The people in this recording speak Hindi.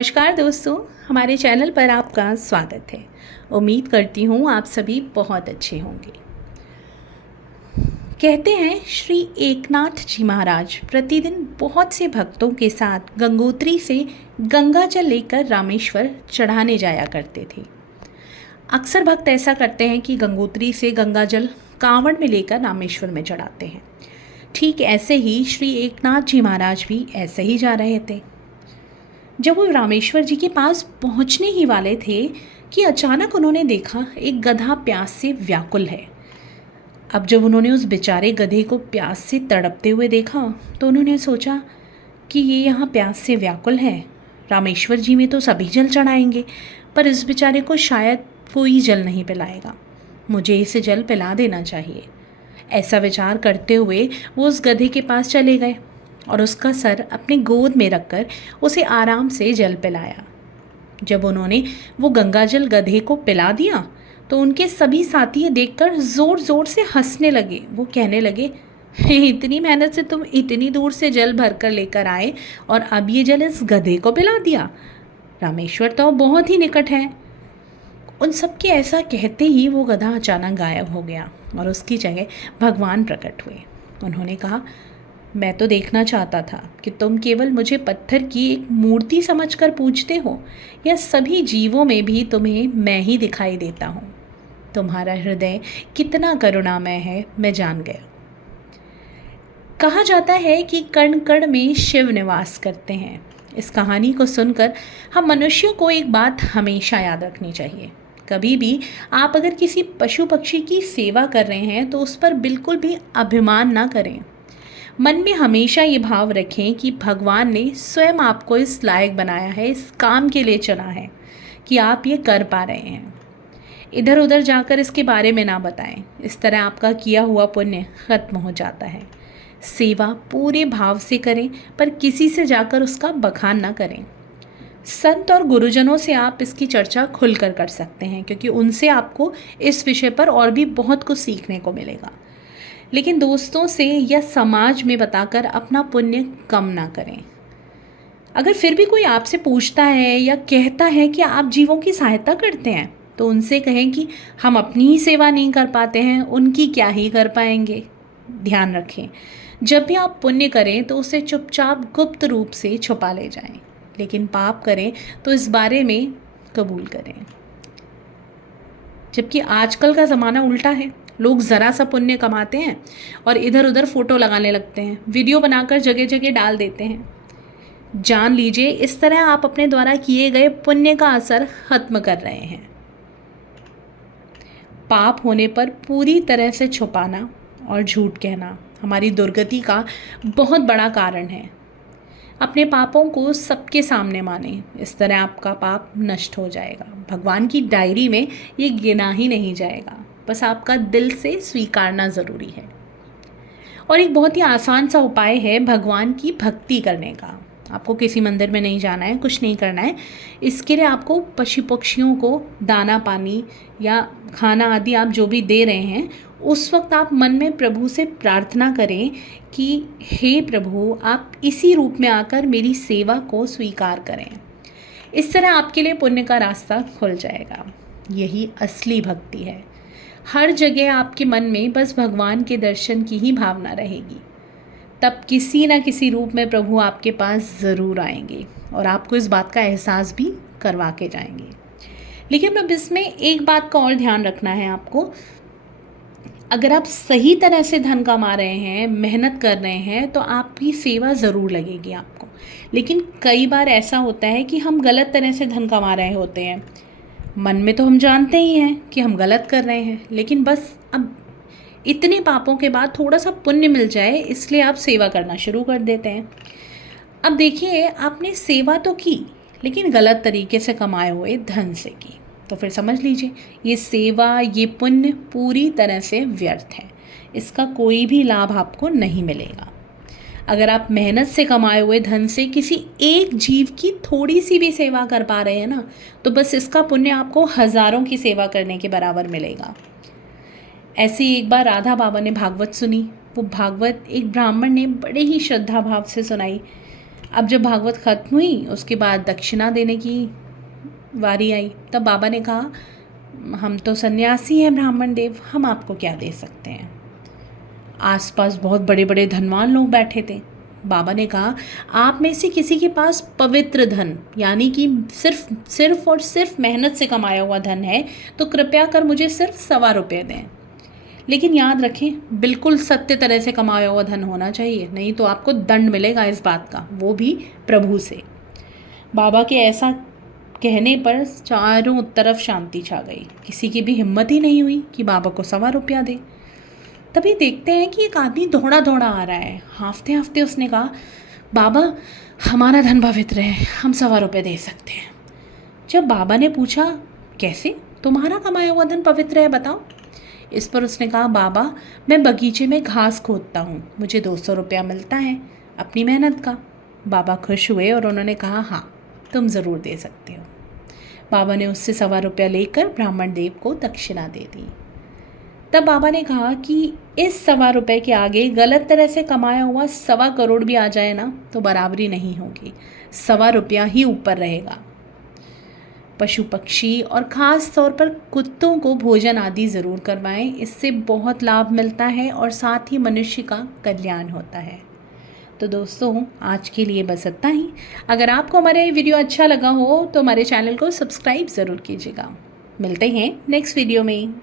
नमस्कार दोस्तों, हमारे चैनल पर आपका स्वागत है। उम्मीद करती हूँ आप सभी बहुत अच्छे होंगे। कहते हैं श्री एकनाथ जी महाराज प्रतिदिन बहुत से भक्तों के साथ गंगोत्री से गंगा जल लेकर रामेश्वर चढ़ाने जाया करते थे। अक्सर भक्त ऐसा करते हैं कि गंगोत्री से गंगा जल कांवड़ में लेकर रामेश्वर में चढ़ाते हैं। ठीक ऐसे ही श्री एकनाथ जी महाराज भी ऐसे ही जा रहे थे। जब वो रामेश्वर जी के पास पहुंचने ही वाले थे कि अचानक उन्होंने देखा एक गधा प्यास से व्याकुल है। अब जब उन्होंने उस बेचारे गधे को प्यास से तड़पते हुए देखा तो उन्होंने सोचा कि ये यहाँ प्यास से व्याकुल है। रामेश्वर जी में तो सभी जल चढ़ाएंगे, पर इस बेचारे को शायद कोई जल नहीं पिलाएगा। मुझे इसे जल पिला देना चाहिए। ऐसा विचार करते हुए वो उस गधे के पास चले गए और उसका सर अपनी गोद में रखकर उसे आराम से जल पिलाया। जब उन्होंने वो गंगाजल गधे को पिला दिया तो उनके सभी साथी ये देखकर ज़ोर ज़ोर से हंसने लगे। वो कहने लगे, इतनी मेहनत से तुम इतनी दूर से जल भर कर लेकर आए और अब ये जल इस गधे को पिला दिया। रामेश्वर तो बहुत ही निकट है। उन सब के ऐसा कहते ही वो गधा अचानक गायब हो गया और उसकी जगह भगवान प्रकट हुए। उन्होंने कहा, मैं तो देखना चाहता था कि तुम केवल मुझे पत्थर की एक मूर्ति समझकर पूजते हो या सभी जीवों में भी तुम्हें मैं ही दिखाई देता हूँ। तुम्हारा हृदय कितना करुणामय है, मैं जान गया। कहा जाता है कि कण कण में शिव निवास करते हैं। इस कहानी को सुनकर हम मनुष्यों को एक बात हमेशा याद रखनी चाहिए। कभी भी आप अगर किसी पशु पक्षी की सेवा कर रहे हैं तो उस पर बिल्कुल भी अभिमान ना करें। मन में हमेशा ये भाव रखें कि भगवान ने स्वयं आपको इस लायक बनाया है, इस काम के लिए चुना है कि आप ये कर पा रहे हैं। इधर उधर जाकर इसके बारे में ना बताएं। इस तरह आपका किया हुआ पुण्य खत्म हो जाता है। सेवा पूरे भाव से करें, पर किसी से जाकर उसका बखान ना करें। संत और गुरुजनों से आप इसकी चर्चा खुलकर कर सकते हैं, क्योंकि उनसे आपको इस विषय पर और भी बहुत कुछ सीखने को मिलेगा। लेकिन दोस्तों से या समाज में बताकर अपना पुण्य कम ना करें। अगर फिर भी कोई आपसे पूछता है या कहता है कि आप जीवों की सहायता करते हैं, तो उनसे कहें कि हम अपनी ही सेवा नहीं कर पाते हैं, उनकी क्या ही कर पाएंगे। ध्यान रखें, जब भी आप पुण्य करें तो उसे चुपचाप गुप्त रूप से छुपा ले जाएं, लेकिन पाप करें तो इस बारे में कबूल करें। जबकि आजकल का ज़माना उल्टा है। लोग ज़रा सा पुण्य कमाते हैं और इधर उधर फ़ोटो लगाने लगते हैं, वीडियो बनाकर जगह जगह डाल देते हैं। जान लीजिए, इस तरह आप अपने द्वारा किए गए पुण्य का असर खत्म कर रहे हैं। पाप होने पर पूरी तरह से छुपाना और झूठ कहना हमारी दुर्गति का बहुत बड़ा कारण है। अपने पापों को सबके सामने माने, इस तरह आपका पाप नष्ट हो जाएगा। भगवान की डायरी में ये गिना ही नहीं जाएगा। बस आपका दिल से स्वीकारना ज़रूरी है। और एक बहुत ही आसान सा उपाय है भगवान की भक्ति करने का। आपको किसी मंदिर में नहीं जाना है, कुछ नहीं करना है। इसके लिए आपको पशु पक्षियों को दाना पानी या खाना आदि आप जो भी दे रहे हैं, उस वक्त आप मन में प्रभु से प्रार्थना करें कि हे प्रभु, आप इसी रूप में आकर मेरी सेवा को स्वीकार करें। इस तरह आपके लिए पुण्य का रास्ता खुल जाएगा। यही असली भक्ति है। हर जगह आपके मन में बस भगवान के दर्शन की ही भावना रहेगी। तब किसी न किसी रूप में प्रभु आपके पास ज़रूर आएंगे और आपको इस बात का एहसास भी करवा के जाएंगे। लेकिन अब इसमें एक बात का और ध्यान रखना है आपको। अगर आप सही तरह से धन कमा रहे हैं, मेहनत कर रहे हैं, तो आपकी सेवा ज़रूर लगेगी आपको। लेकिन कई बार ऐसा होता है कि हम गलत तरह से धन कमा रहे होते हैं। मन में तो हम जानते ही हैं कि हम गलत कर रहे हैं, लेकिन बस अब इतने पापों के बाद थोड़ा सा पुण्य मिल जाए, इसलिए आप सेवा करना शुरू कर देते हैं। अब देखिए, आपने सेवा तो की, लेकिन गलत तरीके से कमाए हुए धन से की, तो फिर समझ लीजिए ये सेवा, ये पुण्य पूरी तरह से व्यर्थ है। इसका कोई भी लाभ आपको नहीं मिलेगा। अगर आप मेहनत से कमाए हुए धन से किसी एक जीव की थोड़ी सी भी सेवा कर पा रहे हैं ना, तो बस इसका पुण्य आपको हज़ारों की सेवा करने के बराबर मिलेगा। ऐसे ही एक बार राधा बाबा ने भागवत सुनी। वो भागवत एक ब्राह्मण ने बड़े ही श्रद्धा भाव से सुनाई। अब जब भागवत खत्म हुई उसके बाद दक्षिणा देने की वारी आई। तब बाबा ने कहा, हम तो सन्यासी हैं ब्राह्मण देव, हम आपको क्या दे सकते हैं। आसपास बहुत बड़े बड़े धनवान लोग बैठे थे। बाबा ने कहा, आप में से किसी के पास पवित्र धन यानी कि सिर्फ और सिर्फ मेहनत से कमाया हुआ धन है तो कृपया कर मुझे सिर्फ 1.25 रुपये दें। लेकिन याद रखें, बिल्कुल सत्य तरह से कमाया हुआ धन होना चाहिए, नहीं तो आपको दंड मिलेगा इस बात का, वो भी प्रभु से। बाबा के ऐसा कहने पर चारों तरफ शांति छा गई। किसी की भी हिम्मत ही नहीं हुई कि बाबा को 1.25 रुपया दे। तभी देखते हैं कि एक आदमी दौड़ा दौड़ा आ रहा है। हांफते हांफते उसने कहा, बाबा हमारा धन पवित्र है, हम 1.25 रुपये दे सकते हैं। जब बाबा ने पूछा, कैसे, तुम्हारा कमाया हुआ धन पवित्र है, बताओ। इस पर उसने कहा, बाबा मैं बगीचे में घास खोदता हूँ, मुझे 200 रुपया मिलता है अपनी मेहनत का। बाबा खुश हुए और उन्होंने कहा, हाँ तुम ज़रूर दे सकते हो। बाबा ने उससे 1.25 रुपया लेकर ब्राह्मण देव को दक्षिणा दे दी। तब बाबा ने कहा कि इस 1.25 रुपये के आगे गलत तरह से कमाया हुआ 1.25 करोड़ भी आ जाए ना तो बराबरी नहीं होगी, 1.25 रुपया ही ऊपर रहेगा। पशु पक्षी और ख़ास तौर पर कुत्तों को भोजन आदि ज़रूर करवाएं, इससे बहुत लाभ मिलता है और साथ ही मनुष्य का कल्याण होता है। तो दोस्तों आज के लिए बस इतना ही। अगर आपको हमारा ये वीडियो अच्छा लगा हो तो हमारे चैनल को सब्सक्राइब ज़रूर कीजिएगा। मिलते हैं नेक्स्ट वीडियो में।